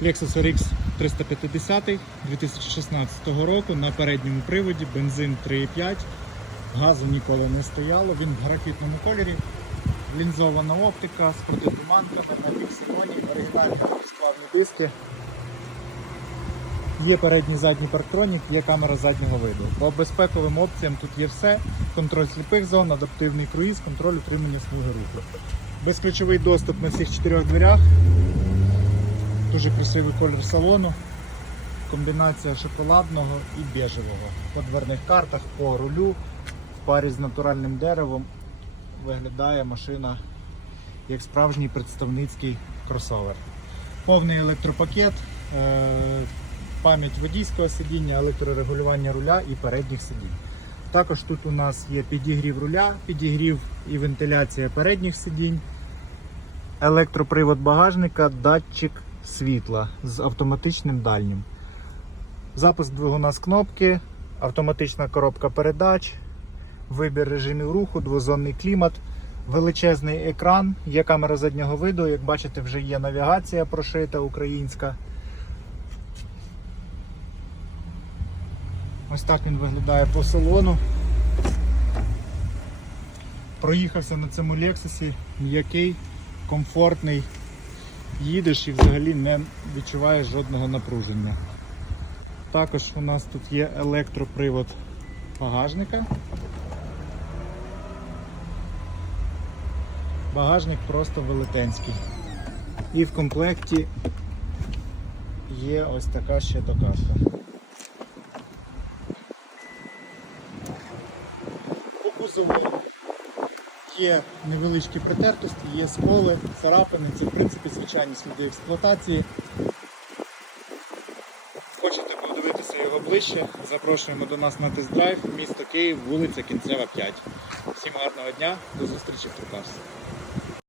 Lexus RX 350 2016 року на передньому приводі, бензин 3,5, газу ніколи не стояло, він в графітному кольорі, лінзована оптика з протитуманками на біксимоні, оригінальні сплавні диски. Є передній задній парктронік, є камера заднього виду. По безпековим опціям тут є все: контроль сліпих зон, адаптивний круїз, контроль утримання смуги руху. Безключовий доступ на всіх чотирьох дверях. Дуже красивий колір салону. Комбінація шоколадного і бежевого. По дверних картах, по рулю, в парі з натуральним деревом виглядає машина як справжній представницький кросовер. Повний електропакет, е, пам'ять водійського сидіння, електрорегулювання руля і передніх сидінь. Також тут у нас є підігрів руля, підігрів і вентиляція передніх сидінь, електропривод багажника, датчик світла з автоматичним дальнім. Запуск двигуна з кнопки, автоматична коробка передач, вибір режимів руху, двозонний клімат, величезний екран, є камера заднього виду. Як бачите, вже є навігація прошита українська. Ось так він виглядає по салону. Проїхався на цьому Лексусі, м'який, комфортний. Їдеш і взагалі не відчуваєш жодного напруження. Також у нас тут є електропривод багажника. Багажник просто велетенський. І в комплекті є ось така ще докатка. По кузову є невеличкі притертості, є сколи, царапини, це в принципі звичайні сліди експлуатації. Хочете подивитися його ближче, запрошуємо до нас на тест-драйв, місто Київ, вулиця Кінцева 5. Всім гарного дня, до зустрічі в Трукарсі.